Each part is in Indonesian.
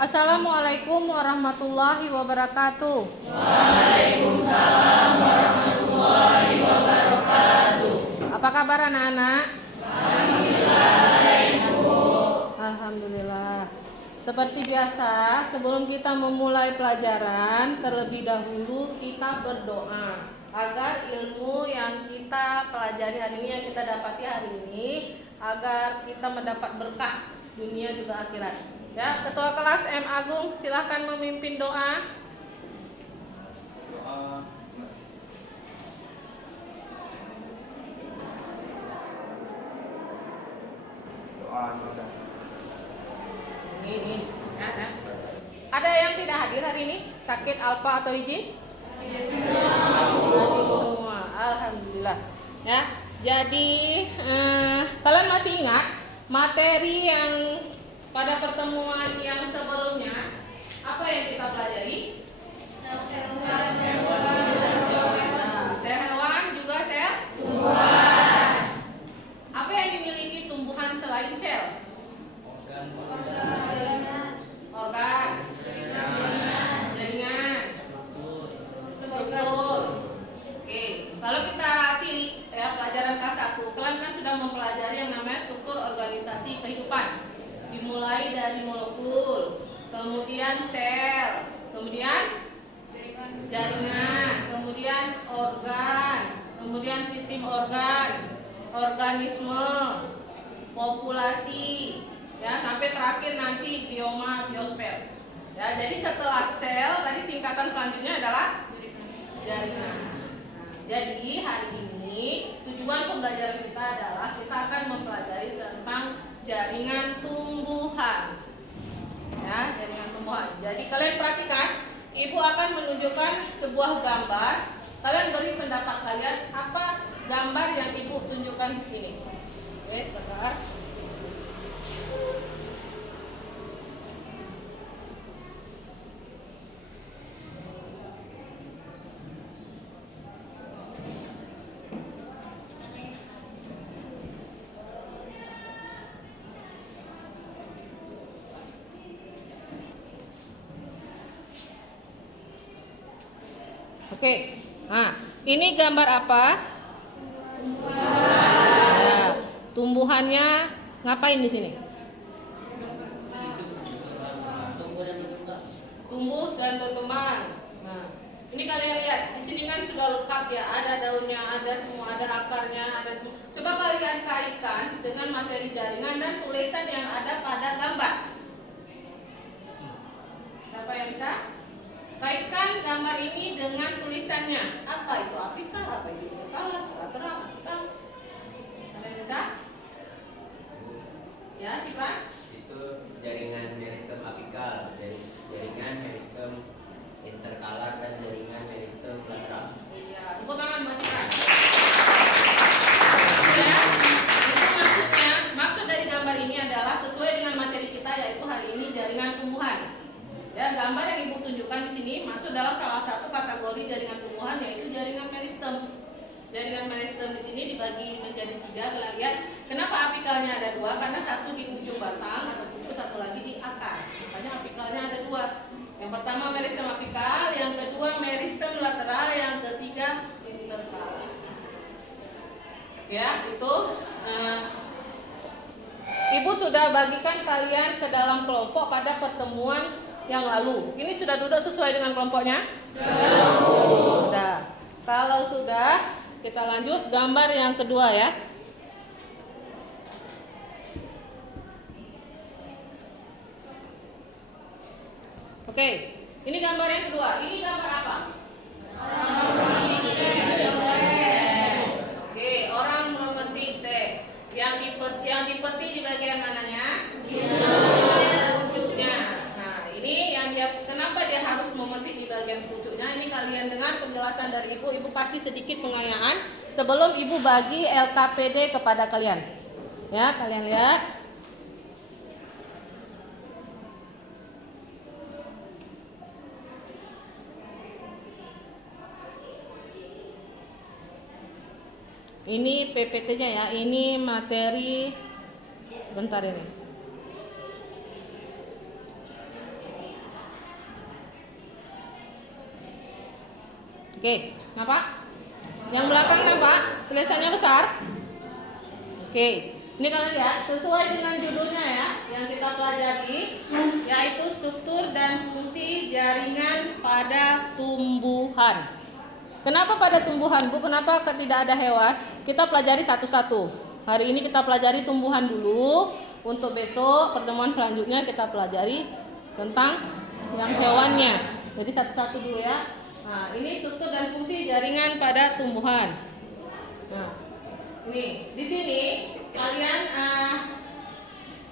Assalamualaikum warahmatullahi wabarakatuh. Waalaikumsalam warahmatullahi wabarakatuh. Apa kabar anak-anak? Alhamdulillah baik, Bu. Alhamdulillah. Seperti biasa, sebelum kita memulai pelajaran, terlebih dahulu kita berdoa agar ilmu yang kita pelajari hari ini, yang kita dapati hari ini, agar kita mendapat berkah dunia juga akhirat. Ya, Ketua Kelas M. Agung, silahkan memimpin doa. Doa saudara. Ini. Ada yang tidak hadir hari ini? Sakit alpa atau izin? Semua. Alhamdulillah. Ya. Jadi kalian masih ingat materi yang pada pertemuan yang sebelumnya apa yang kita pelajari? Sel hewan juga sel tumbuhan. Apa yang dimiliki tumbuhan selain sel? Organ, jaringan, struktur. Oke, lalu kita pilih ya pelajaran K1. Kalian kan sudah mempelajari yang namanya struktur organisasi kehidupan. Dimulai dari molekul, kemudian sel, kemudian jaringan, kemudian organ, kemudian sistem organ, organisme, populasi, ya sampai terakhir nanti bioma, biosfer. Ya, jadi setelah sel tadi tingkatan selanjutnya adalah jaringan. Jadi hari ini tujuan pembelajaran kita adalah kita akan mempelajari tentang jaringan tumbuhan. Ya, jaringan tumbuhan. Jadi kalian perhatikan, Ibu akan menunjukkan sebuah gambar. Kalian beri pendapat kalian apa gambar yang Ibu tunjukkan ini. Oke, sebentar. Oke, nah ini gambar apa? Ya, tumbuhannya ngapain di sini? Tumbuh dan berkembang. Nah, ini kalian lihat di sini kan sudah lengkap ya, ada daunnya, ada semua, ada akarnya, ada semua. Coba kalian kaitkan dengan materi jaringan dan tulisan yang ada pada gambar. Siapa yang bisa? Kaitkan gambar ini dengan tulisannya. Apa itu apikal? Apa itu interkalar? Lateral? Apikal? Ada yang bisa? Ya, Cipran? Itu jaringan meristem apikal, jaringan meristem interkalar, dan jaringan meristem lateral. Iya, tepuk tangan Mbak Cipran. Ya, itu maksud dari gambar ini adalah sesuai dengan materi kita, yaitu hari ini jaringan tumbuhan. Ya, gambar yang Ibu tunjukkan di sini masuk dalam salah satu kategori jaringan tumbuhan, yaitu jaringan meristem. Jaringan meristem di sini dibagi menjadi 3. Kalian lihat, kenapa apikalnya ada 2? Karena satu di ujung batang atau kuku, satu lagi di akar. Makanya apikalnya ada 2. Yang pertama meristem apikal, yang kedua meristem lateral, yang ketiga interkalar. Ya, itu. Ibu sudah bagikan kalian ke dalam kelompok pada pertemuan yang lalu. Ini sudah duduk sesuai dengan kelompoknya? Sudah. Kalau sudah, kita lanjut gambar yang kedua ya. Oke, ini gambar yang kedua. Ini gambar apa? Oke, orang memetik teh. Yang dipeti di bagian mananya? Pucuknya. Nah, ini yang kenapa dia harus memetik di bagian pucuknya? Ini kalian dengar penjelasan dari Ibu. Ibu kasih sedikit pengayaan sebelum Ibu bagi LKPD kepada kalian. Ya, kalian lihat. Ini PPT-nya ya, ini materi sebentar ini. Oke, kenapa? Yang belakang nampak tulisannya besar. Oke, ini kalian lihat sesuai dengan judulnya ya, yang kita pelajari yaitu struktur dan fungsi jaringan pada tumbuhan. Kenapa pada tumbuhan, Bu? Kenapa tidak ada hewan? Kita pelajari satu-satu. Hari ini kita pelajari tumbuhan dulu. Untuk besok pertemuan selanjutnya kita pelajari tentang yang hewannya. Jadi satu-satu dulu ya. Nah, ini struktur dan fungsi jaringan pada tumbuhan. Nah, ini di sini kalian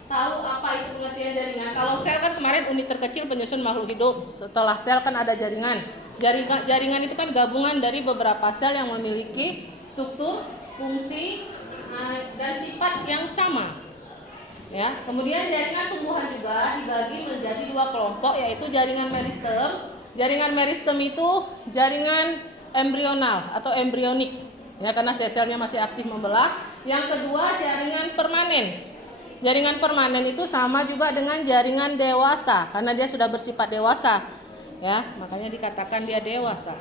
tahu apa itu pengertian jaringan? Kalau sel kan kemarin unit terkecil penyusun makhluk hidup. Setelah sel kan ada jaringan. Jaringan itu kan gabungan dari beberapa sel yang memiliki struktur, fungsi, dan sifat yang sama. Ya, kemudian jaringan tumbuhan juga dibagi menjadi dua kelompok, yaitu jaringan meristem. Jaringan meristem itu jaringan embrional atau embrionik, ya, karena sel-selnya masih aktif membelah. Yang kedua jaringan permanen. Jaringan permanen itu sama juga dengan jaringan dewasa, karena dia sudah bersifat dewasa, ya, makanya dikatakan dia dewasa.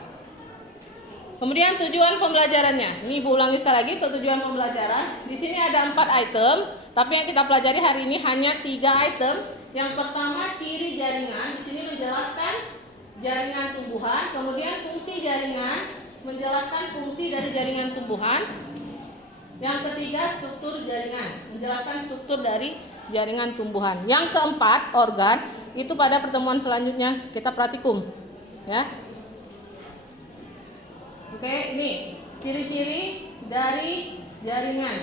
Kemudian tujuan pembelajarannya, ini Ibu ulangi sekali lagi untuk tujuan pembelajaran. Di sini ada 4 item, tapi yang kita pelajari hari ini hanya 3 item. Yang pertama ciri jaringan, di sini menjelaskan jaringan tumbuhan, kemudian fungsi jaringan, menjelaskan fungsi dari jaringan tumbuhan. Yang ketiga struktur jaringan, menjelaskan struktur dari jaringan tumbuhan. Yang keempat organ, itu pada pertemuan selanjutnya kita praktikum, ya. Oke, ini ciri-ciri dari jaringan.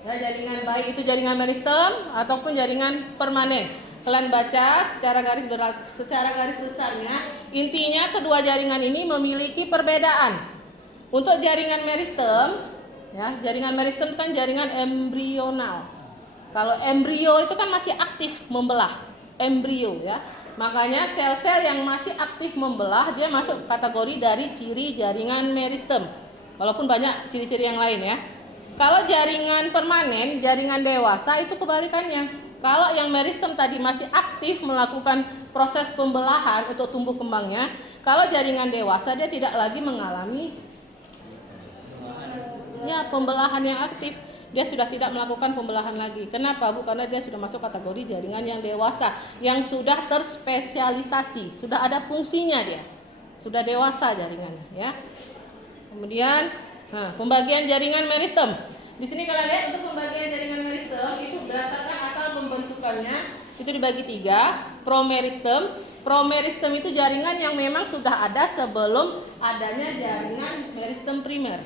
Ya, jaringan baik itu jaringan meristem ataupun jaringan permanen. Kalian baca secara garis besarnya, intinya kedua jaringan ini memiliki perbedaan. Untuk jaringan meristem, ya, jaringan meristem kan jaringan embrional. Kalau embrio itu kan masih aktif membelah, embrio, ya. Makanya sel-sel yang masih aktif membelah dia masuk kategori dari ciri jaringan meristem. Walaupun banyak ciri-ciri yang lain, ya. Kalau jaringan permanen, jaringan dewasa itu kebalikannya. Kalau yang meristem tadi masih aktif melakukan proses pembelahan untuk tumbuh kembangnya, kalau jaringan dewasa dia tidak lagi mengalami pembelahan yang aktif. Dia sudah tidak melakukan pembelahan lagi. Kenapa, Bu? Karena dia sudah masuk kategori jaringan yang dewasa, yang sudah terspesialisasi, sudah ada fungsinya dia. Sudah dewasa jaringannya, ya. Kemudian pembagian jaringan meristem. Di sini kalian lihat untuk pembagian jaringan meristem itu berdasarkan asal pembentukannya itu dibagi 3. Promeristem. Promeristem itu jaringan yang memang sudah ada sebelum adanya jaringan meristem primer.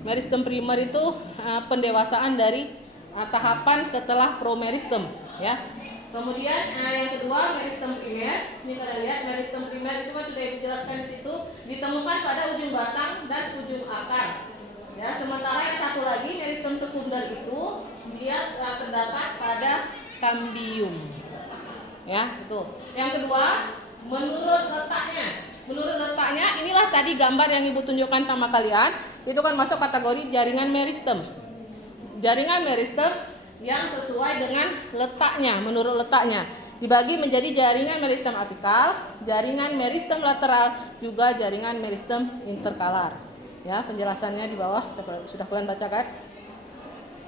Meristem primer itu pendewasaan dari tahapan setelah promeristem, ya. Kemudian yang kedua meristem primer. Ini kalian lihat meristem primer itu kan sudah dijelaskan di situ, ditemukan pada ujung batang dan ujung akar. Ya, sementara yang satu lagi meristem sekunder itu dia terdapat pada kambium. Ya, itu. Yang kedua, menurut letaknya. Menurut letaknya, inilah tadi gambar yang Ibu tunjukkan sama kalian. Itu kan masuk kategori jaringan meristem. Jaringan meristem yang sesuai dengan letaknya, menurut letaknya. Dibagi menjadi jaringan meristem apikal, jaringan meristem lateral, juga jaringan meristem interkalar. Ya, penjelasannya di bawah sudah kalian bacakan.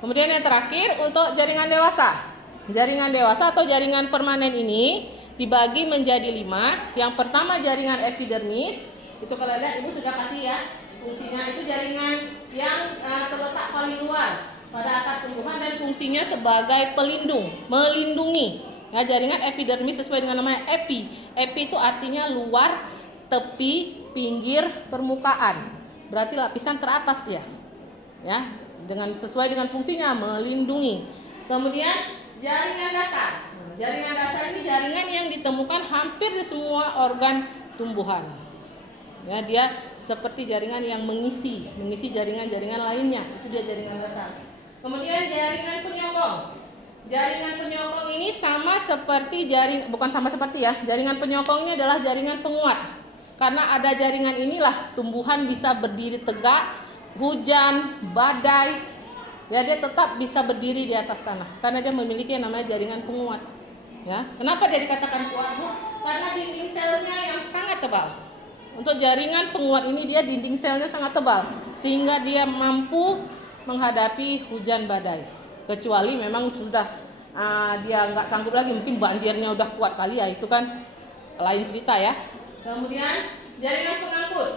Kemudian yang terakhir untuk jaringan dewasa. Jaringan dewasa atau jaringan permanen ini dibagi menjadi 5. Yang pertama jaringan epidermis. Itu kalian lihat Ibu sudah kasih ya fungsinya. Itu jaringan yang terletak paling luar pada akar tumbuhan dan fungsinya sebagai pelindung, melindungi. Ya, jaringan epidermis sesuai dengan namanya epi. Epi itu artinya luar, tepi, pinggir, permukaan. Berarti lapisan teratas dia. Ya, sesuai dengan fungsinya melindungi. Kemudian jaringan dasar. Jaringan dasar ini jaringan yang ditemukan hampir di semua organ tumbuhan. Ya, dia seperti jaringan yang mengisi jaringan-jaringan lainnya. Itu dia jaringan dasar. Kemudian jaringan penyokong. Jaringan penyokong ini sama seperti jaringan penyokong ini adalah jaringan penguat. Karena ada jaringan inilah tumbuhan bisa berdiri tegak, hujan, badai, ya dia tetap bisa berdiri di atas tanah karena dia memiliki yang namanya jaringan penguat. Ya, kenapa dia dikatakan kuat, Bu? Karena dinding selnya yang sangat tebal. Untuk jaringan penguat ini dia dinding selnya sangat tebal sehingga dia mampu menghadapi hujan badai. Kecuali memang sudah dia nggak sanggup lagi, mungkin banjirnya udah kuat kali ya, itu kan lain cerita ya. Kemudian jaringan pengangkut.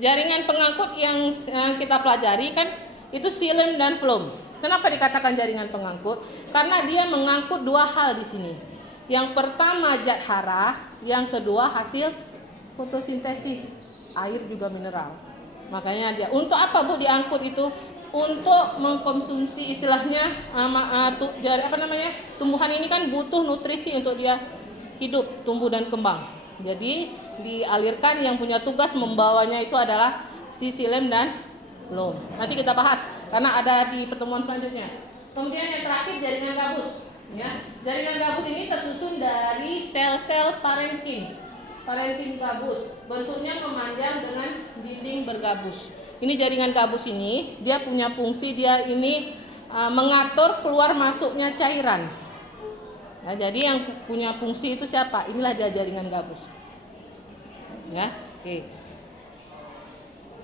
Jaringan pengangkut yang kita pelajari kan itu silem dan floem. Kenapa dikatakan jaringan pengangkut? Karena dia mengangkut dua hal di sini. Yang pertama zat hara, yang kedua hasil fotosintesis, air juga mineral. Makanya dia untuk apa Bu diangkut itu? Untuk mengkonsumsi istilahnya tumbuhan ini kan butuh nutrisi untuk dia hidup, tumbuh dan kembang. Jadi dialirkan, yang punya tugas membawanya itu adalah si silem dan floem. Nanti kita bahas karena ada di pertemuan selanjutnya. Kemudian yang terakhir jaringan gabus. Ya, jaringan gabus ini tersusun dari sel-sel parenkim. Parenkim gabus, bentuknya memanjang dengan dinding bergabus. Ini jaringan gabus ini, dia punya fungsi, dia ini mengatur keluar masuknya cairan. Nah, jadi yang punya fungsi itu siapa? Inilah dia jaringan gabus. Ya, oke.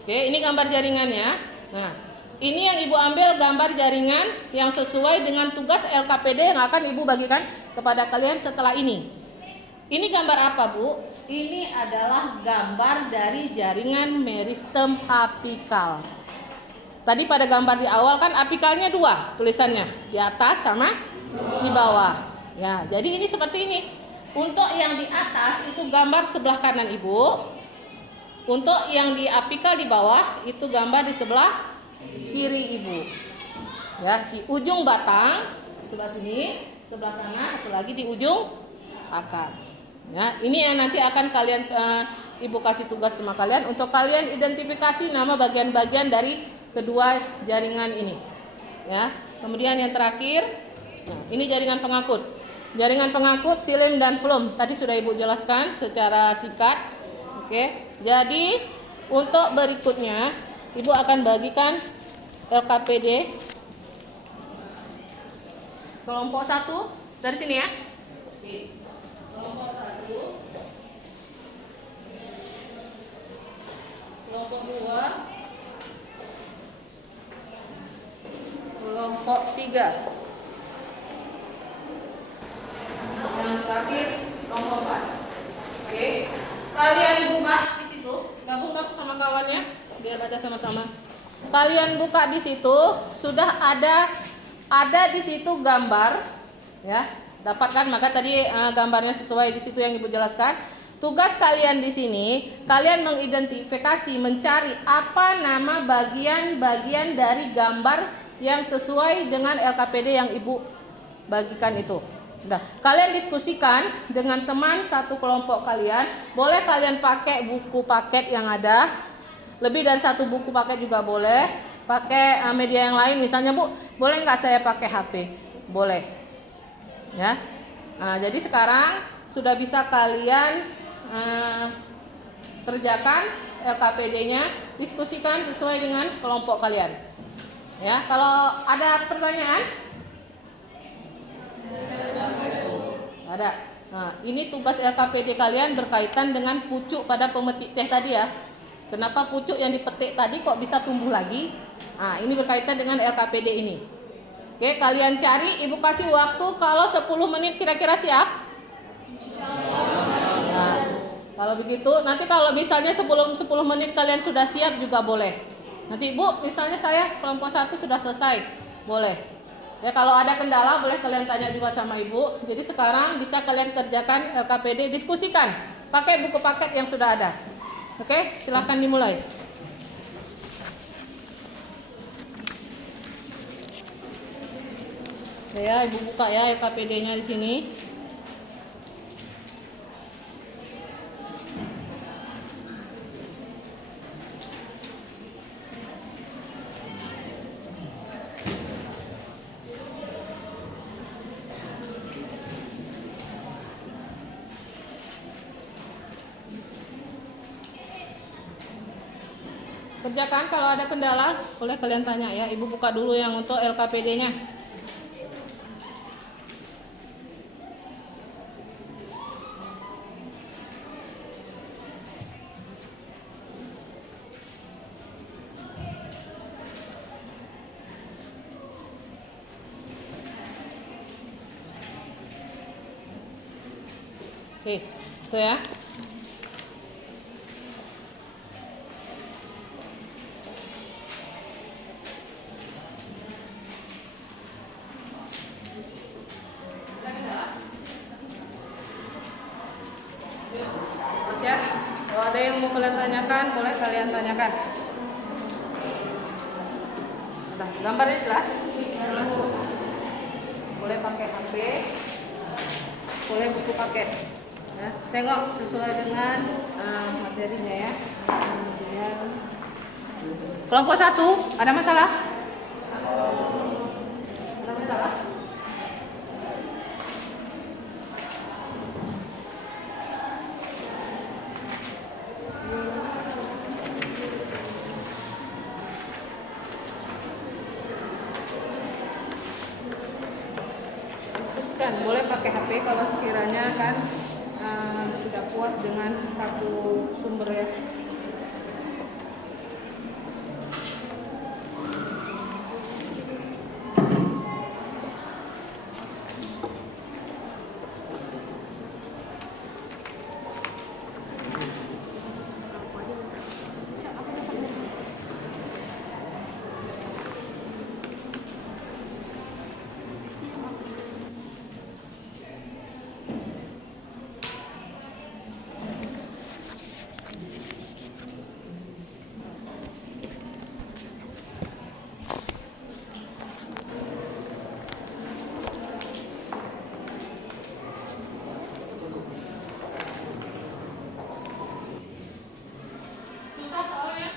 Oke, ini gambar jaringannya. Nah, ini yang Ibu ambil gambar jaringan yang sesuai dengan tugas LKPD yang akan Ibu bagikan kepada kalian setelah ini. Ini gambar apa, Bu? Ini adalah gambar dari jaringan meristem apikal. Tadi pada gambar di awal kan apikalnya dua tulisannya, di atas sama di bawah. Ya, jadi ini seperti ini. Untuk yang di atas itu gambar sebelah kanan Ibu. Untuk yang di apikal di bawah itu gambar di sebelah kiri Ibu. Ya, di ujung batang sebelah sini, sebelah sana, satu lagi di ujung akar. Ya, ini yang nanti akan kalian Ibu kasih tugas sama kalian untuk kalian identifikasi nama bagian-bagian dari kedua jaringan ini. Ya, kemudian yang terakhir, nah, ini jaringan pengangkut. Jaringan pengangkut silem dan floem tadi sudah Ibu jelaskan secara singkat. Oke, jadi untuk berikutnya Ibu akan bagikan LKPD kelompok 1 dari sini ya. Oke. Kelompok 1, kelompok 2, kelompok 3, yang terakhir kelompok 4. Oke, kalian buka di situ, gabung sama kawannya biar baca sama-sama. Kalian buka di situ, sudah ada di situ gambar, ya. Dapatkan, maka tadi gambarnya sesuai di situ yang Ibu jelaskan. Tugas kalian di sini, kalian mengidentifikasi, mencari apa nama bagian-bagian dari gambar yang sesuai dengan LKPD yang Ibu bagikan itu. Nah, kalian diskusikan dengan teman satu kelompok kalian. Boleh kalian pakai buku paket yang ada. Lebih dari satu buku paket juga boleh. Pakai media yang lain, misalnya Bu, boleh nggak saya pakai HP? Boleh. Ya, nah, jadi sekarang sudah bisa kalian kerjakan LKPD-nya, diskusikan sesuai dengan kelompok kalian. Ya, kalau ada pertanyaan, ada. Nah, ini tugas LKPD kalian berkaitan dengan pucuk pada pemetik teh tadi ya. Kenapa pucuk yang dipetik tadi kok bisa tumbuh lagi? Nah, ini berkaitan dengan LKPD ini. Oke, kalian cari, Ibu kasih waktu kalau 10 menit kira-kira siap? Nah, kalau begitu, nanti kalau misalnya sebelum 10 menit kalian sudah siap juga boleh. Nanti Bu, misalnya saya kelompok 1 sudah selesai, boleh. Ya, kalau ada kendala boleh kalian tanya juga sama Ibu. Jadi sekarang bisa kalian kerjakan LKPD, diskusikan. Pakai buku paket yang sudah ada. Oke, silakan dimulai. Ya, Ibu buka ya LKPD-nya di sini. Kerjakan, kalau ada kendala boleh kalian tanya ya. Ibu buka dulu yang untuk LKPD-nya. Oke, itu ya. Terus ya, kalau ada yang mau kalian tanyakan, boleh kalian tanyakan. Udah, gambarnya jelas? Boleh pakai HP, boleh buku pakai. Ya, tengok sesuai dengan materinya ya. Kemudian kelompok 1, ada masalah? Ada masalah? Diskusikan, boleh pakai HP kalau sekiranya kan sudah puas dengan satu sumber ya. Susah soalnya.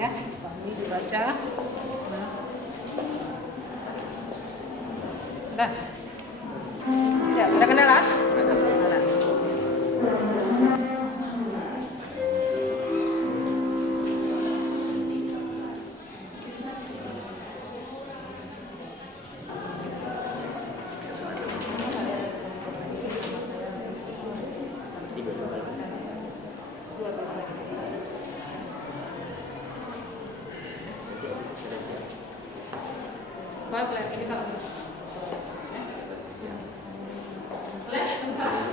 Ya, ini dibaca. Nah. Udah. Siap, udah kenalan? Kenalan. Boleh, boleh. Ini kalau boleh, misalnya.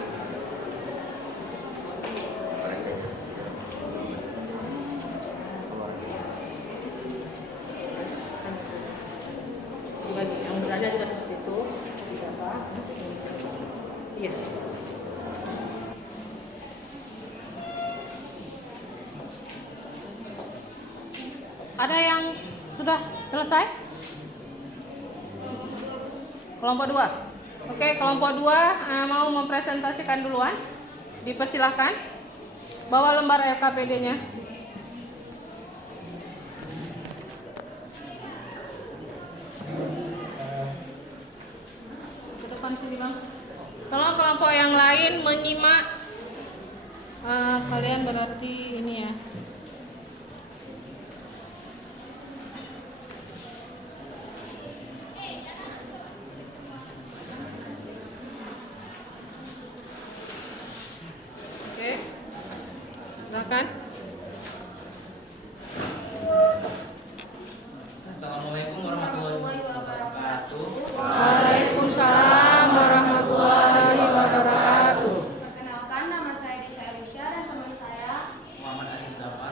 Dibagi, yang berada sudah seperti itu. Berapa? Iya. Ada yang sudah selesai? Kelompok 2. Oke, kelompok 2 mau mempresentasikan duluan. Dipersilahkan. Bawa lembar LKPD-nya. Ke depan sini, Bang. Kalau kelompok yang lain menyimak, kalian berarti ini ya. Silakan. Assalamualaikum warahmatullahi wabarakatuh. Waalaikumsalam warahmatullahi wabarakatuh. Perkenalkan, nama saya Dika Elisha dan teman saya Muhammad Arif Zafar.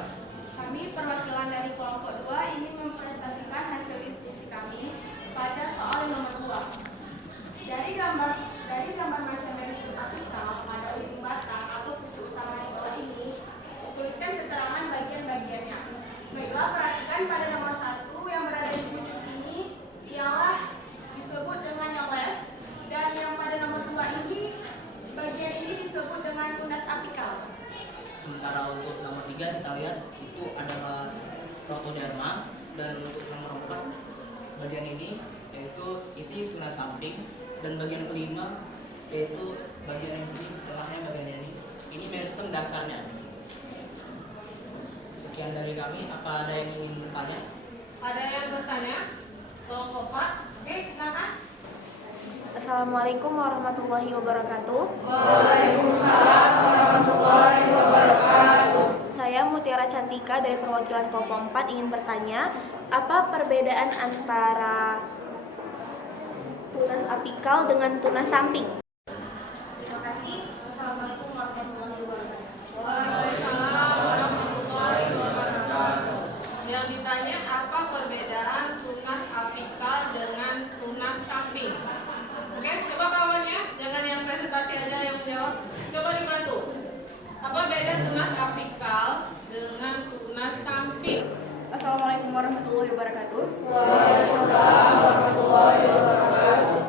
Kemudian pada nomor 1 yang berada di ujung ini ialah disebut dengan yang left, dan yang pada nomor 2 ini bagian ini disebut dengan tunas apikal. Sementara untuk nomor 3 kita lihat itu adalah protoderma, dan untuk nomor 4 bagian ini yaitu tunas samping, dan bagian kelima yaitu bagian ini tengahnya bagian ini. Ini meristem dasarnya. Sekian dari kami. Apa ada yang ingin bertanya? Ada yang bertanya? Kelompok 4. Oke, silakan. Assalamualaikum warahmatullahi wabarakatuh. Waalaikumsalam warahmatullahi wabarakatuh. Saya Mutiara Cantika dari perwakilan kelompok 4 ingin bertanya, apa perbedaan antara tunas apikal dengan tunas samping? Terima kasih. Wassalamualaikum warahmatullahi wabarakatuh. Waalaikumsalam warahmatullahi wabarakatuh. Yang ditanya apa perbedaan tunas apikal dengan tunas samping? Oke, coba kawannya, jangan yang presentasi aja yang menjawab. Coba dibantu. Apa beda tunas apikal dengan tunas samping? Assalamualaikum warahmatullahi wabarakatuh. Waalaikumsalam warahmatullahi wabarakatuh.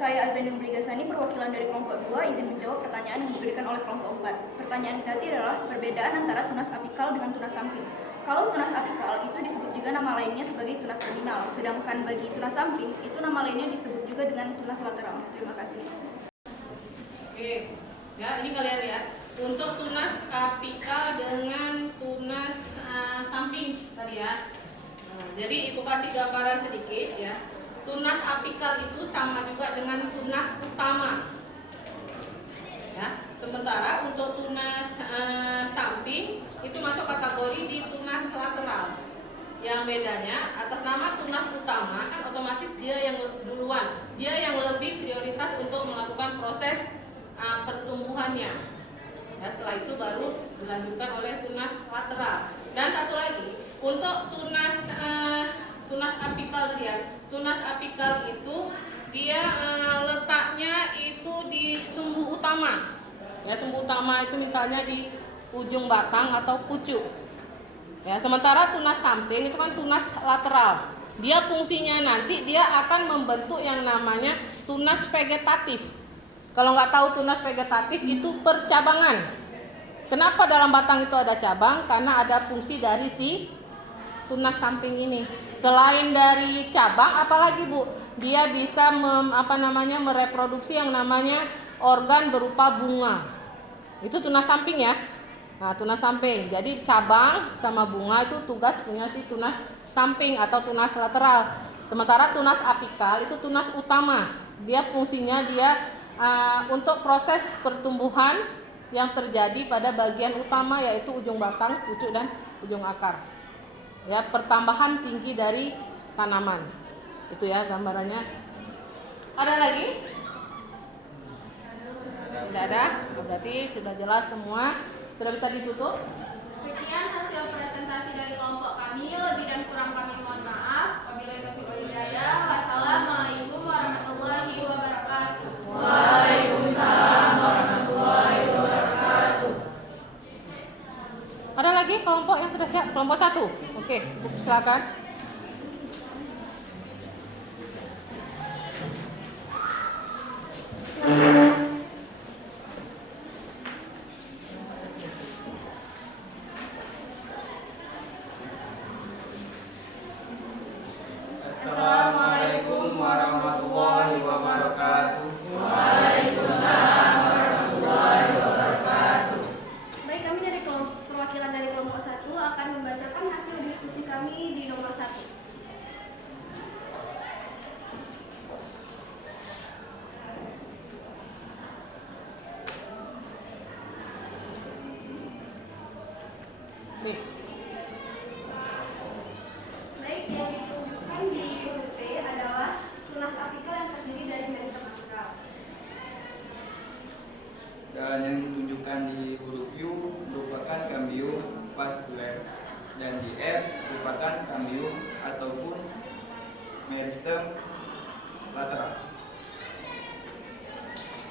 Saya Azanul Brigasani, perwakilan dari kelompok 2, izin menjawab pertanyaan yang diberikan oleh kelompok 4. Pertanyaan tadi adalah perbedaan antara tunas apikal dengan tunas samping. Kalau tunas apikal itu disebut juga nama lainnya sebagai tunas terminal, sedangkan bagi tunas samping itu nama lainnya disebut juga dengan tunas lateral. Terima kasih. Oke, ya ini kalian lihat. Untuk tunas apikal dengan tunas samping tadi ya. Nah, jadi ibu kasih gambaran sedikit ya. Tunas apikal itu sama juga dengan tunas utama. Ya, sementara untuk tunas samping itu masuk kategori di tunas lateral. Yang bedanya atas nama tunas utama kan otomatis dia yang duluan, dia yang lebih prioritas untuk melakukan proses pertumbuhannya. Ya, setelah itu baru dilanjutkan oleh tunas lateral. Dan satu lagi untuk tunas apikal dia. Tunas apikal itu dia letaknya itu di sumbu utama. Ya, sumbu utama itu misalnya di ujung batang atau pucuk. Ya, sementara tunas samping itu kan tunas lateral. Dia fungsinya nanti dia akan membentuk yang namanya tunas vegetatif. Kalau nggak tahu tunas vegetatif itu percabangan. Kenapa dalam batang itu ada cabang? Karena ada fungsi dari si tunas samping ini. Selain dari cabang, apalagi Bu? Dia bisa mereproduksi yang namanya organ berupa bunga. Itu tunas samping ya. Nah, tunas samping. Jadi cabang sama bunga itu tugas punya si tunas samping atau tunas lateral. Sementara tunas apikal itu tunas utama. Dia fungsinya untuk proses pertumbuhan yang terjadi pada bagian utama yaitu ujung batang, pucuk dan ujung akar. Ya, pertambahan tinggi dari tanaman. Itu ya gambarannya. Ada lagi? Tidak ada? Berarti sudah jelas semua. Sudah bisa ditutup? Sekian hasil presentasi dari kelompok kami. Lebih dan kurang kami mohon maaf. Wabillahi taufiq wal hidayah. Wassalamualaikum warahmatullahi wabarakatuh. Waalaikumsalam warahmatullahi wabarakatuh. Ada lagi kelompok yang sudah siap? Kelompok 1. Oke, silakan. Assalamualaikum warahmatullahi wabarakatuh. Waalaikumsalam warahmatullahi wabarakatuh. Baik, kami dari perwakilan dari kelompok 1 akan membacakan hasil diskusi kami di nomor 1. Nih. Baik, yang ditunjukkan di huruf P adalah tunas apikal yang terdiri dari meristem apikal. Dan yang ditunjukkan di huruf U merupakan kambium vaskuler, dan di R merupakan kambium ataupun meristem lateral.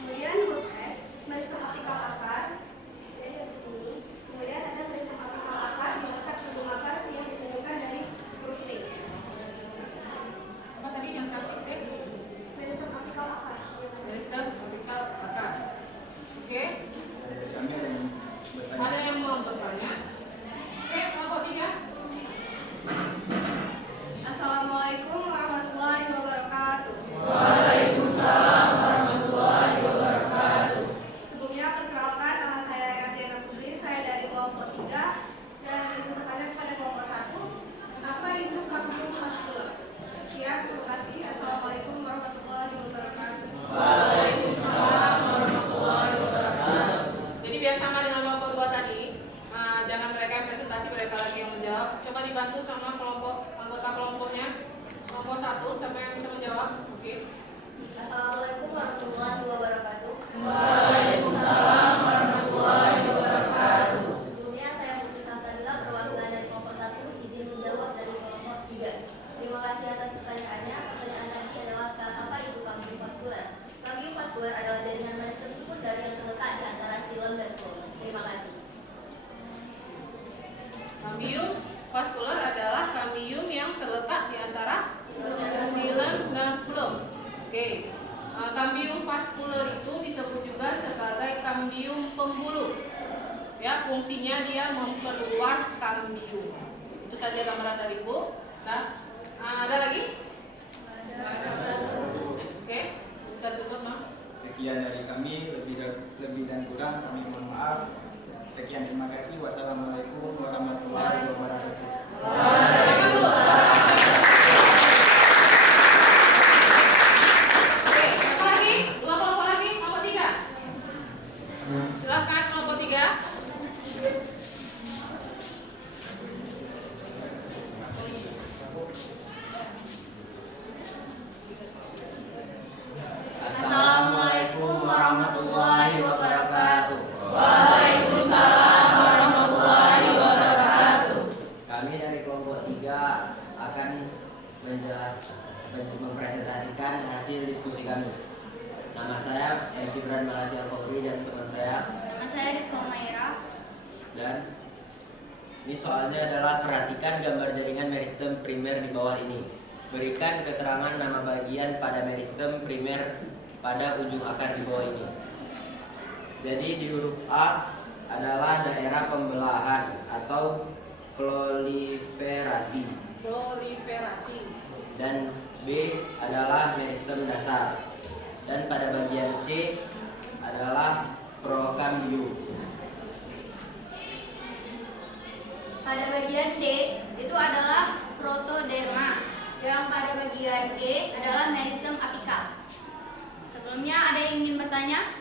Kemudian huruf S, meristem apikal akar. Jadi di sini. Kemudian ada meristem apikal akar di letak sebelum akar yang ditunjukkan dari menjawab? Coba dibantu sama anggota kelompoknya. Kelompok 1, siapa yang bisa menjawab? Oke. Assalamualaikum warahmatullahi wabarakatuh. Waalaikumsalam warahmatullahi wabarakatuh. Sebelumnya saya Putri Salsabila perwakilan dari kelompok 1 izin menjawab dari kelompok 3. Terima kasih atas pertanyaannya. Pertanyaan tadi adalah apa itu kambium vaskuler? Kambium vaskuler adalah jaringan meristem sekunder yang terletak di antara silem dan floem. Terima kasih. Kambium vaskuler adalah kambium yang terletak di antara silem dan floem. Oke. Kambium vaskuler itu disebut juga sebagai kambium pembuluh. Ya, fungsinya dia memperluas kambium. Itu saja gambaran dari Ibu. Nah, ada lagi? Oke, bisa tutup, Bang. Sekian dari kami, lebih dan kurang kami mohon maaf. Sekian, terima kasih. Wassalamualaikum warahmatullahi wabarakatuh. Oke, apa lagi? 2 kelompok lagi, kelompok 3. Silakan kelompok 3. Assalamualaikum warahmatullahi wabarakatuh. Waalaikumsalam warahmatullahi wabarakatuh. Kami dari kelompok 3 akan mempresentasikan hasil diskusi kami. Nama saya MC Bran Malaysia Al-Fakri dan teman saya. Nama saya Rizko Maira. Dan ini soalnya adalah perhatikan gambar jaringan meristem primer di bawah ini. Berikan keterangan nama bagian pada meristem primer pada ujung akar di bawah ini. Jadi di huruf A adalah daerah pembelahan atau proliferasi. Dan B adalah meristem dasar. Dan pada bagian C adalah prokambium. Pada bagian D itu adalah protoderma. Yang pada bagian E adalah meristem apikal. Sebelumnya ada yang ingin bertanya?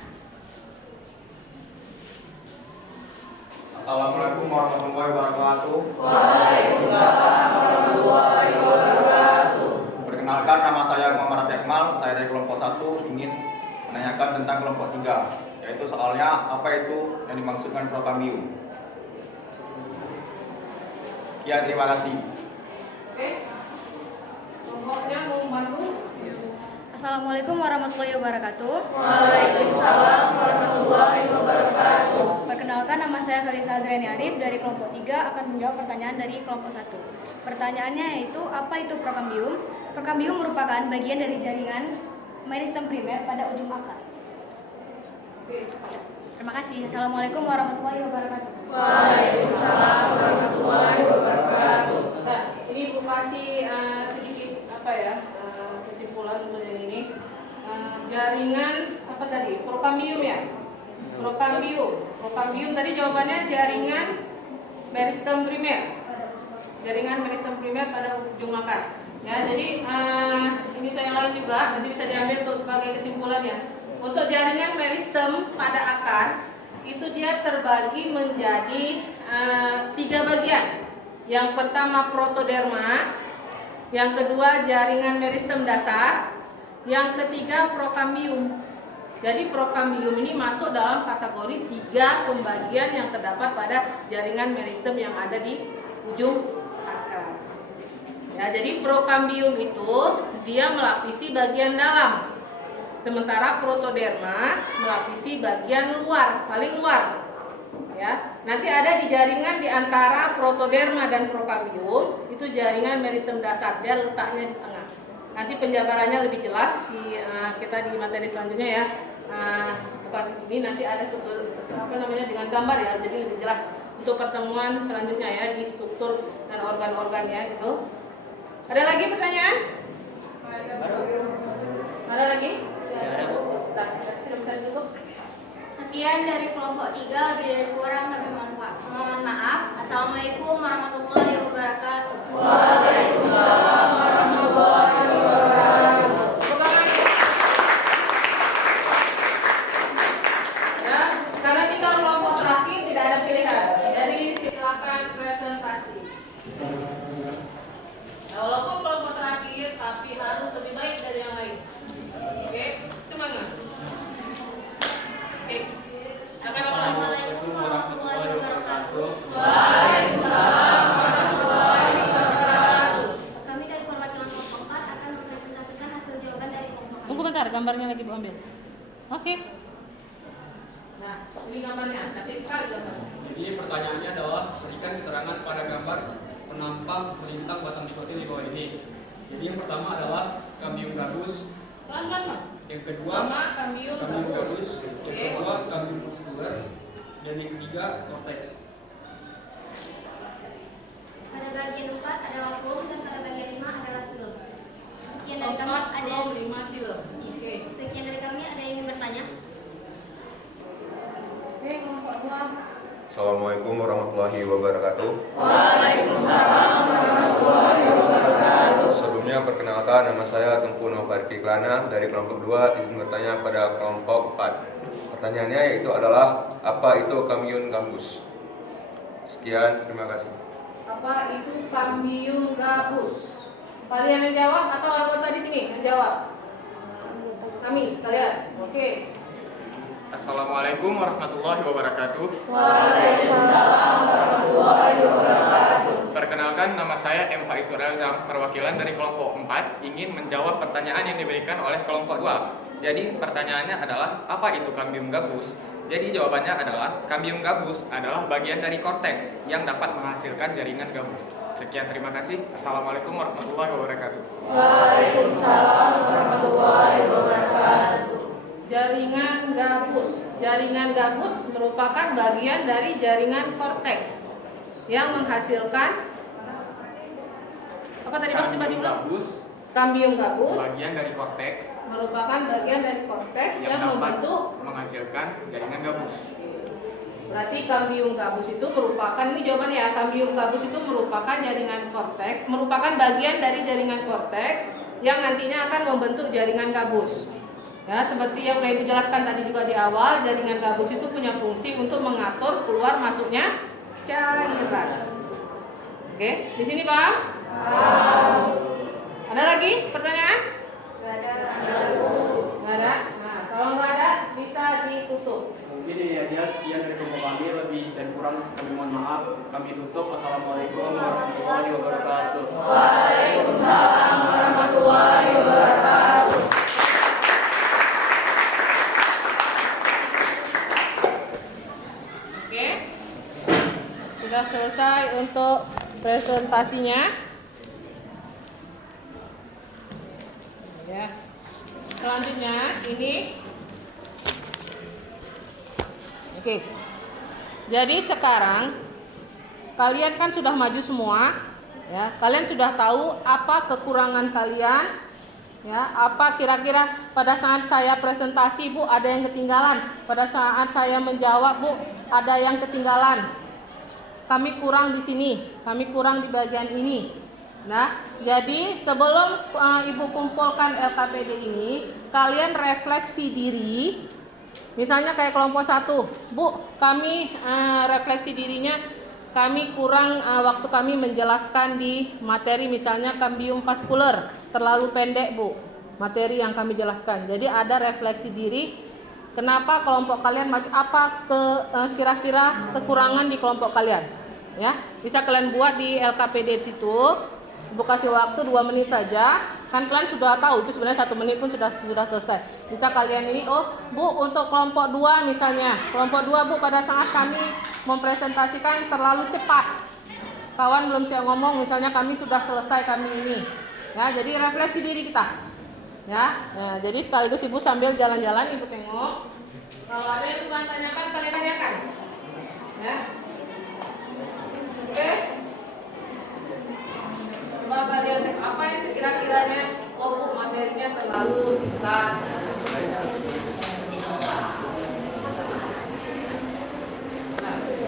Assalamualaikum warahmatullahi wabarakatuh. Waalaikumsalam warahmatullahi wabarakatuh. Perkenalkan, nama saya Muhammad Rafi Akmal. Saya dari kelompok 1 ingin menanyakan tentang kelompok 3, yaitu soalnya apa itu yang dimaksudkan prokambium. Sekian, terima kasih. Oke. Kelompoknya mau membantu? Assalamualaikum warahmatullahi wabarakatuh. Waalaikumsalam warahmatullahi wabarakatuh. Perkenalkan, nama saya Khalisa Azrani Arif dari kelompok 3 akan menjawab pertanyaan dari kelompok 1. Pertanyaannya yaitu apa itu prokambium? Prokambium merupakan bagian dari jaringan meristem primer pada ujung akar. Terima kasih. Assalamualaikum warahmatullahi wabarakatuh. Waalaikumsalam warahmatullahi wabarakatuh. Nah, ini Bu kasih sedikit kesimpulan untuk yang ini. Jaringan apa tadi? Prokambium ya? Prokambium tadi jawabannya jaringan meristem primer. Jaringan meristem primer pada ujung akar. Ya, jadi ini yang lain juga nanti bisa diambil tuh sebagai kesimpulannya. Untuk jaringan meristem pada akar itu dia terbagi menjadi 3 bagian. Yang pertama protoderma, yang kedua jaringan meristem dasar, yang ketiga prokambium. Jadi prokambium ini masuk dalam kategori 3 pembagian yang terdapat pada jaringan meristem yang ada di ujung akar. Ya, jadi prokambium itu dia melapisi bagian dalam, sementara protoderma melapisi bagian luar, paling luar. Ya, nanti ada di jaringan di antara protoderma dan prokambium itu jaringan meristem dasar, dia letaknya di tengah. Nanti penjabarannya lebih jelas di kita di materi selanjutnya ya. Bukan di sini, nanti ada dengan gambar ya, jadi lebih jelas untuk pertemuan selanjutnya ya di struktur dan organ-organ ya gitu. Ada lagi pertanyaan? Ada lagi? Ada, Bu. Sudah bisa ditutup. Sekian dari kelompok 3, lebih dari kurang kami mohon maaf. Assalamualaikum warahmatullahi wabarakatuh. Waalaikumsalam warahmatullahi wabarakatuh. Ya, karena kita kelompok terakhir tidak ada pilihan. Jadi silakan presentasi. gambarnya lagi Bu ambil. Oke. Nah, ini gambarnya, cantik sekali gambarnya. Jadi pertanyaannya adalah berikan keterangan pada gambar penampang melintang batang nikotin di bawah ini. Jadi yang pertama adalah kambium gabus. Pelan-pelan Pak. Yang kedua Pertama, kambium gabus. gabus. Yang kedua kambium vaskuler. Dan yang ketiga korteks. Pada bagian 4 adalah flow dan pada bagian 5 adalah silum. Sekian dari kami 4, ada 5 silum. Oke. Sekian dari kami, ada yang ingin bertanya? Oke, kelompok 2. Assalamualaikum warahmatullahi wabarakatuh. Waalaikumsalam warahmatullahi wabarakatuh. Sebelumnya perkenalkan, nama saya Tengku Novarki Klana dari kelompok 2, izin bertanya pada kelompok 4. Pertanyaannya yaitu adalah apa itu kambium gabus? Sekian, terima kasih. Apa itu kambium gabus? Kalian yang jawab atau anggota di sini yang jawab? Kami, kalian. Oke. Assalamualaikum warahmatullahi wabarakatuh. Waalaikumsalam warahmatullahi wabarakatuh. Perkenalkan, nama saya M. Faiz Surazam, perwakilan dari kelompok 4, ingin menjawab pertanyaan yang diberikan oleh kelompok 2. Jadi pertanyaannya adalah apa itu kambium gabus? Jadi jawabannya adalah kambium gabus adalah bagian dari korteks yang dapat menghasilkan jaringan gabus. Sekian, terima kasih. Assalamualaikum warahmatullahi wabarakatuh. Waalaikumsalam warahmatullahi wabarakatuh. Jaringan gabus. Jaringan gabus merupakan bagian dari jaringan korteks yang menghasilkan apa tadi Bang? Coba diulang. Kambium gabus Bagian dari korteks merupakan bagian dari korteks yang dapat membentuk. menghasilkan jaringan gabus. Berarti kambium gabus itu merupakan, ini jawabannya ya, kambium gabus itu merupakan jaringan korteks, merupakan bagian dari jaringan korteks yang nantinya akan membentuk jaringan gabus. Ya, seperti yang udah Ibu jelaskan tadi juga di awal, jaringan gabus itu punya fungsi untuk mengatur keluar masuknya cairan. Oke, di sini paham? Ada lagi pertanyaan? Gak ada. Nggak ada. Nah, kalau nggak ada bisa ditutup. Mungkin ini aja, sekian dari kelompok kami, lebih dan kurang kami mohon maaf. Kami tutup. Assalamualaikum warahmatullahi wabarakatuh. Waalaikumsalam warahmatullahi wabarakatuh. Oke. Sudah selesai untuk presentasinya. Ya. Selanjutnya ini. Oke. Jadi sekarang kalian kan sudah maju semua, ya. Kalian sudah tahu apa kekurangan kalian, ya. Apa kira-kira pada saat saya presentasi, Bu, ada yang ketinggalan. Pada saat saya menjawab, Bu, ada yang ketinggalan. Kami kurang di sini, kami kurang di bagian ini. Nah, jadi sebelum Ibu kumpulkan LKPD ini, kalian refleksi diri. Misalnya kayak kelompok 1, Bu, kami refleksi dirinya, kami kurang waktu kami menjelaskan di materi misalnya kambium vaskuler, terlalu pendek, Bu, materi yang kami jelaskan. Jadi ada refleksi diri, kenapa kelompok kalian maju, apa kira-kira kekurangan di kelompok kalian, ya. Bisa kalian buat di LKPD situ. Ibu kasih waktu 2 menit saja. Kan kalian sudah tahu itu sebenarnya 1 menit pun sudah selesai. Bisa kalian ini, oh Bu, untuk kelompok 2 misalnya, kelompok 2 Bu, pada saat kami mempresentasikan terlalu cepat, kawan belum siap ngomong, misalnya kami sudah selesai kami ini, ya. Jadi refleksi diri kita, ya. Nah, jadi sekaligus Ibu sambil jalan-jalan Ibu tengok, kalau ada yang Tuhan tanyakan kalian tanyakan, ya. Oke. Coba kalian cek apa yang sekira-kiranya, oh Bu, materinya terlalu singkat.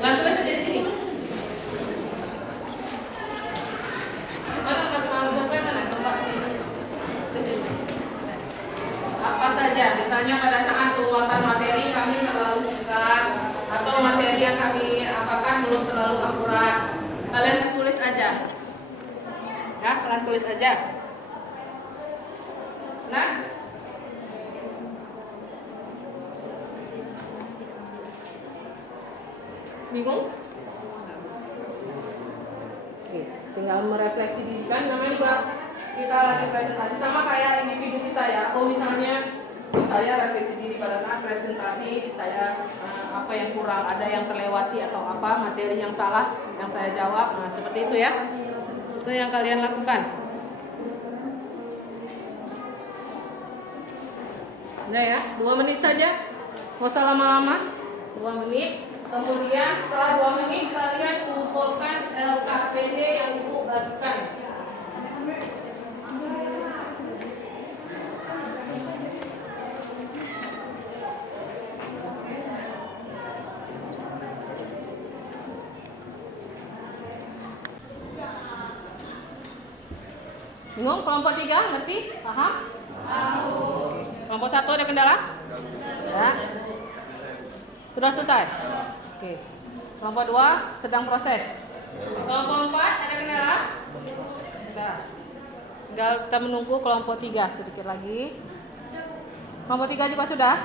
Nah, tulis aja di sini. Mana tugasnya mana? Tempat sini. Apa saja, misalnya pada saat penguatan materi kami terlalu singkat, atau materi yang kami apakan belum terlalu akurat, kalian tulis aja. Ya, kalian tulis aja. Nah, bingung? Oke, tinggal merefleksi diri kan, namanya juga kita lagi presentasi sama kayak individu kita ya. Oh misalnya Saya refleksi diri pada saat presentasi, saya apa yang kurang, ada yang terlewati atau apa, materi yang salah yang saya jawab. Nah, seperti itu ya. Itu yang kalian lakukan. Udah ya, 2 menit saja. Nggak usah lama-lama. 2 menit. Kemudian setelah 2 menit kalian kumpulkan LKPD yang Ibu bagikan. Bingung? Kelompok 3 ngerti? Paham? Kelompok 1 ada kendala? Ya. Sudah selesai? Oke. Kelompok 2 sedang proses. Kelompok 4 ada kendala? Sudah. Tinggal kita menunggu kelompok 3 sedikit lagi. Kelompok 3 juga sudah?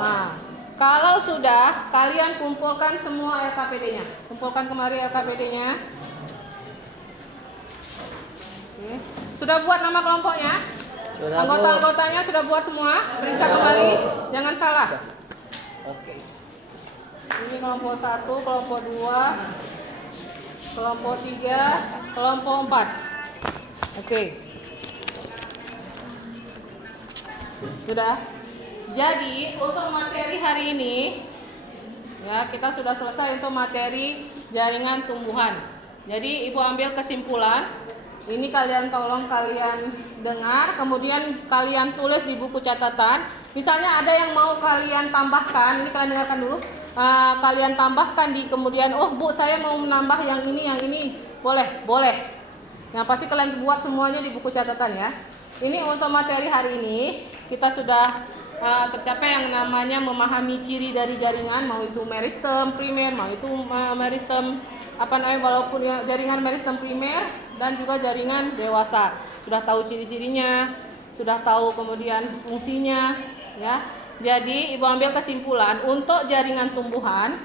Nah, kalau sudah, kalian kumpulkan semua LKPD-nya. Kumpulkan kemari LKPD-nya. Oke. Sudah buat nama kelompoknya? Anggota-anggotanya sudah buat semua? Periksa kembali, jangan salah. Oke. Ini kelompok 1, kelompok 2, kelompok 3, kelompok 4. Oke. Sudah. Jadi untuk materi hari ini, ya kita sudah selesai untuk materi jaringan tumbuhan. Jadi Ibu ambil kesimpulan. Ini kalian tolong kalian dengar, kemudian kalian tulis di buku catatan. Misalnya ada yang mau kalian tambahkan, ini kalian dengarkan dulu. Kalian tambahkan di kemudian, oh Bu saya mau menambah yang ini, boleh. Yang pasti kalian buat semuanya di buku catatan ya. Ini untuk materi hari ini kita sudah tercapai yang namanya memahami ciri dari jaringan, mau itu meristem primer, mau itu meristem walaupun ya, jaringan meristem primer dan juga jaringan dewasa. Sudah tahu ciri-cirinya, sudah tahu kemudian fungsinya ya. Jadi Ibu ambil kesimpulan untuk jaringan tumbuhan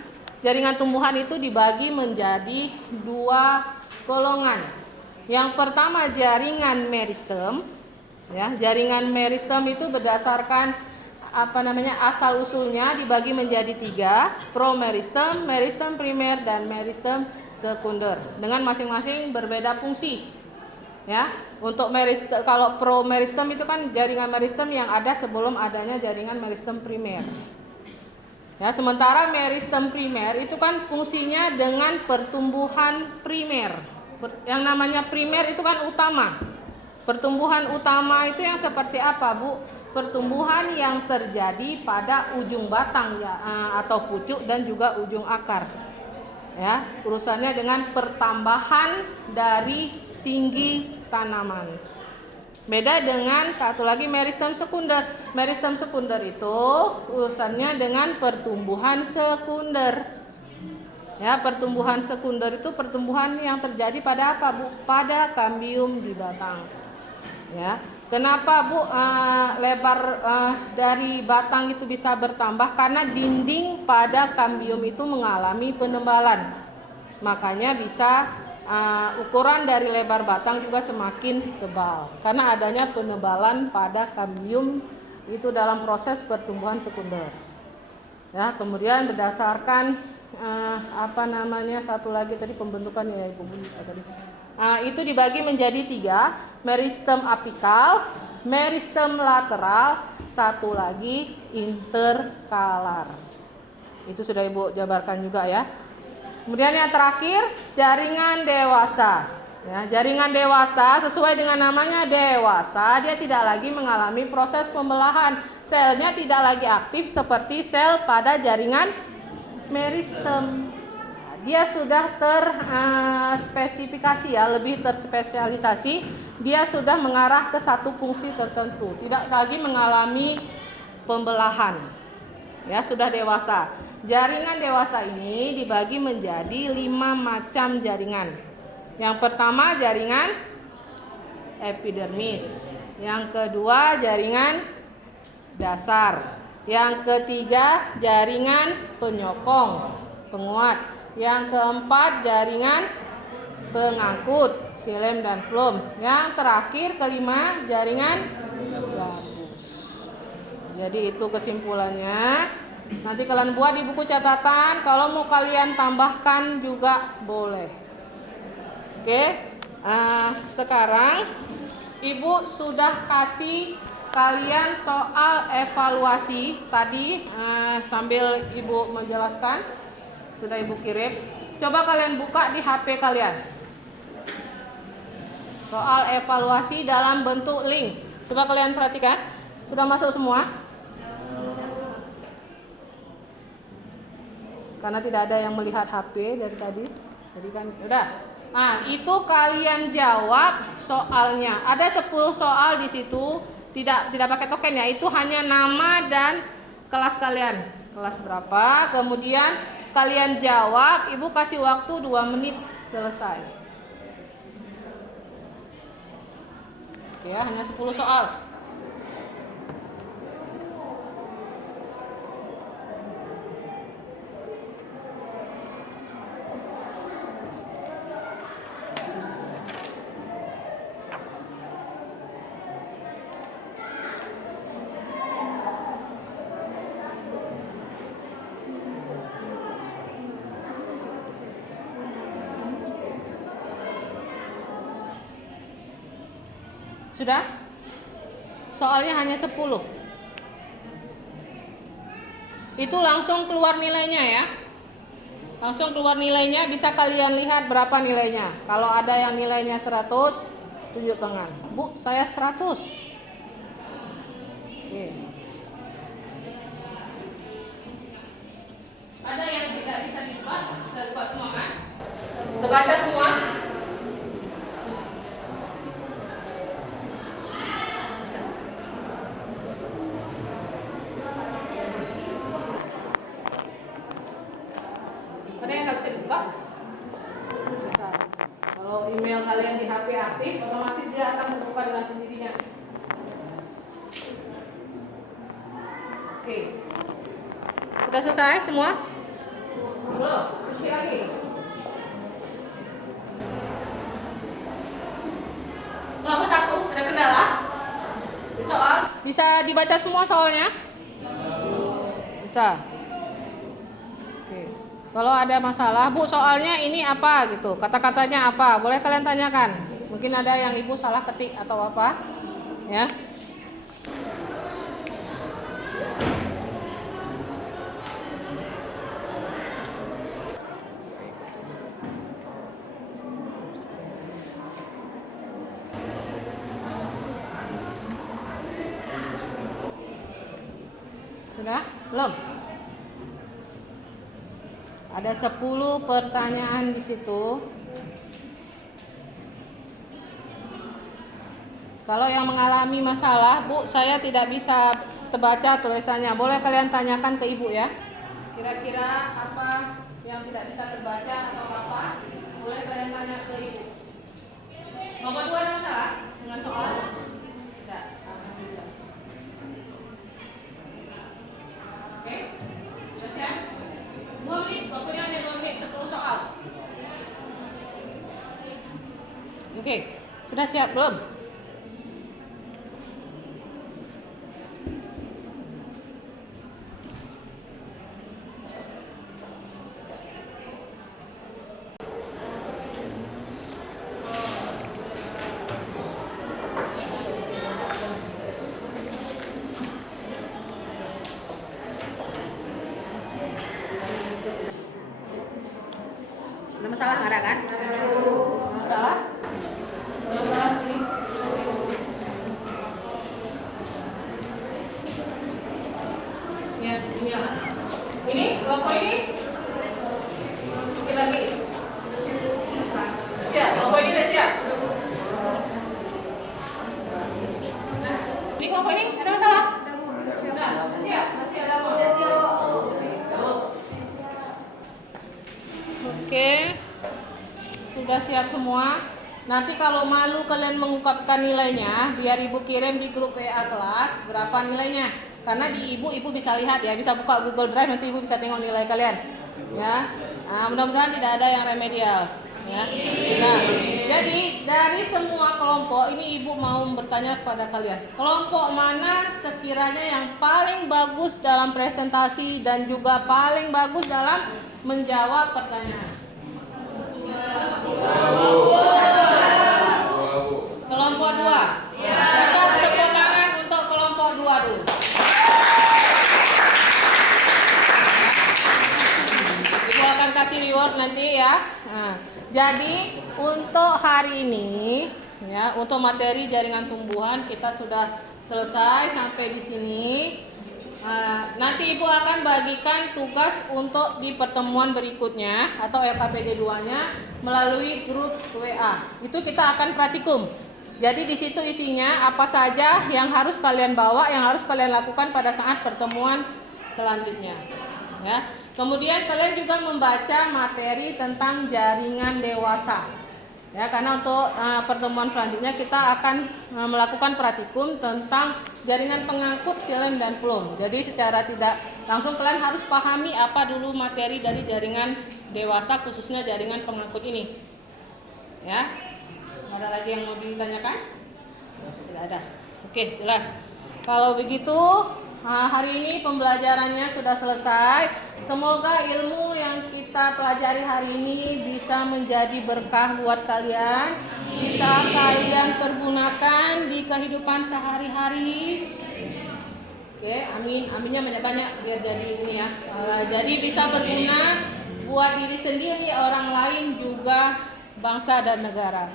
itu dibagi menjadi 2 golongan. Yang pertama jaringan meristem ya. Jaringan meristem itu berdasarkan asal usulnya dibagi menjadi 3, promeristem, meristem primer dan meristem sekunder dengan masing-masing berbeda fungsi. Ya, untuk meristem, kalau promeristem itu kan jaringan meristem yang ada sebelum adanya jaringan meristem primer. Ya, sementara meristem primer itu kan fungsinya dengan pertumbuhan primer. Yang namanya primer itu kan utama. Pertumbuhan utama itu yang seperti apa, Bu? Pertumbuhan yang terjadi pada ujung batang ya, atau pucuk dan juga ujung akar. Ya, urusannya dengan pertambahan dari tinggi tanaman. Beda dengan satu lagi meristem sekunder. Meristem sekunder itu urusannya dengan pertumbuhan sekunder. Ya, pertumbuhan sekunder itu pertumbuhan yang terjadi pada apa, Bu? Pada kambium di batang. Ya. Kenapa, Bu, lebar dari batang itu bisa bertambah? Karena dinding pada kambium itu mengalami penebalan. Makanya bisa ukuran dari lebar batang juga semakin tebal. Karena adanya penebalan pada kambium itu dalam proses pertumbuhan sekunder. Ya, kemudian berdasarkan satu lagi tadi pembentukan ya Ibu tadi. Itu dibagi menjadi 3, meristem apikal, meristem lateral, satu lagi interkalar. Itu sudah Ibu jabarkan juga ya. Kemudian yang terakhir jaringan dewasa. Ya, jaringan dewasa sesuai dengan namanya dewasa, dia tidak lagi mengalami proses pembelahan. Selnya tidak lagi aktif seperti sel pada jaringan meristem. Dia sudah terspesifikasi ya, lebih terspesialisasi. Dia sudah mengarah ke satu fungsi tertentu, tidak lagi mengalami pembelahan. Ya, sudah dewasa. Jaringan dewasa ini dibagi menjadi 5 macam jaringan. Yang pertama jaringan epidermis, yang kedua jaringan dasar, yang ketiga jaringan penyokong, penguat. Yang keempat jaringan pengangkut, xilem dan flum. Yang terakhir kelima jaringan gabus. Jadi itu kesimpulannya. Nanti kalian buat di buku catatan. Kalau mau kalian tambahkan juga boleh. Oke. Sekarang Ibu sudah kasih kalian soal evaluasi tadi, sambil Ibu menjelaskan. Sudah Ibu kirim. Coba kalian buka di HP kalian. Soal evaluasi dalam bentuk link. Coba kalian perhatikan. Sudah masuk semua? Karena tidak ada yang melihat HP dari tadi. Jadi kan udah. Nah, itu kalian jawab soalnya. Ada 10 soal di situ. Tidak pakai token ya. Itu hanya nama dan kelas kalian. Kelas berapa? Kemudian kalian jawab. Ibu kasih waktu 2 menit selesai. Oke, hanya 10 soal. Sudah? Soalnya hanya 10. Itu langsung keluar nilainya ya. Langsung keluar nilainya, bisa kalian lihat berapa nilainya. Kalau ada yang nilainya 100, tunjuk tangan. Bu, saya 100. Oke. Ada yang tidak bisa dibuka? Bisa dibuka semua kan? Terbaca semua? Kalau email kalian di HP aktif, otomatis dia akan membuka dengan sendirinya. Oke. Sudah selesai semua? Belum? Sedikit lagi. Nomor 1, ada kendala? Di soal? Bisa dibaca semua soalnya? Bisa. Oke. Kalau ada masalah, Bu soalnya ini apa gitu, kata-katanya apa, boleh kalian tanyakan. Mungkin ada yang Ibu salah ketik atau apa, ya. Sudah? Belum? Ada 10 pertanyaan di situ. Kalau yang mengalami masalah, Bu, saya tidak bisa terbaca tulisannya. Boleh kalian tanyakan ke Ibu ya. Kira-kira apa yang tidak bisa terbaca atau apa? Boleh kalian tanya ke Ibu. Nomor 2 ada masalah dengan soal? Tidak. Alhamdulillah. Oke. Sudah siap? 2 menit, waktunya hanya 2 menit, 10 soal. Oke, sudah siap belum? Ada masalah nggak ada kan? Masalah? Masalah sih. Ya, ini ya. Ini kelompok ini. Sedikit lagi. Siap, kelompok ini udah siap. Nah, ini kelompok ini ada masalah? Sudah, siap, siap. Oke, sudah siap semua. Nanti kalau malu kalian mengungkapkan nilainya, biar Ibu kirim di grup WA kelas berapa nilainya. Karena di Ibu bisa lihat ya, bisa buka Google Drive, nanti Ibu bisa tengok nilai kalian. Ya, nah, mudah-mudahan tidak ada yang remedial. Ya. Nah, jadi dari semua kelompok ini Ibu mau bertanya pada kalian, kelompok mana sekiranya yang paling bagus dalam presentasi dan juga paling bagus dalam menjawab pertanyaan? Kelompok 2. Dekat tepuk tangan untuk kelompok 2 dulu. Ibu akan kasih reward nanti ya. Nah, jadi untuk hari ini ya, untuk materi jaringan tumbuhan kita sudah selesai sampai di sini. Nanti Ibu akan bagikan tugas untuk di pertemuan berikutnya atau LKPD 2-nya melalui grup WA. Itu kita akan praktikum. Jadi di situ isinya apa saja yang harus kalian bawa, yang harus kalian lakukan pada saat pertemuan selanjutnya. Ya. Kemudian kalian juga membaca materi tentang jaringan dewasa. Ya, karena untuk pertemuan selanjutnya kita akan melakukan praktikum tentang jaringan pengangkut silem dan phloem. Jadi secara tidak langsung kalian harus pahami apa dulu materi dari jaringan dewasa, khususnya jaringan pengangkut ini. Ya. Ada lagi yang mau ditanyakan? Tidak ada. Oke, jelas. Kalau begitu, hari ini pembelajarannya sudah selesai. Semoga ilmu yang kita pelajari hari ini bisa menjadi berkah buat kalian. Bisa kalian pergunakan di kehidupan sehari-hari. Oke, amin. Aminnya banyak-banyak biar jadi ini ya. Jadi bisa berguna buat diri sendiri, orang lain juga, bangsa dan negara.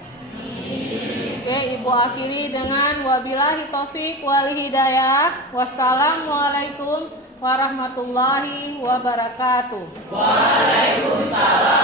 Oke, Ibu akhiri dengan wabillahi taufik wal hidayah. Wassalamualaikum warahmatullahi wabarakatuh. Waalaikumsalam.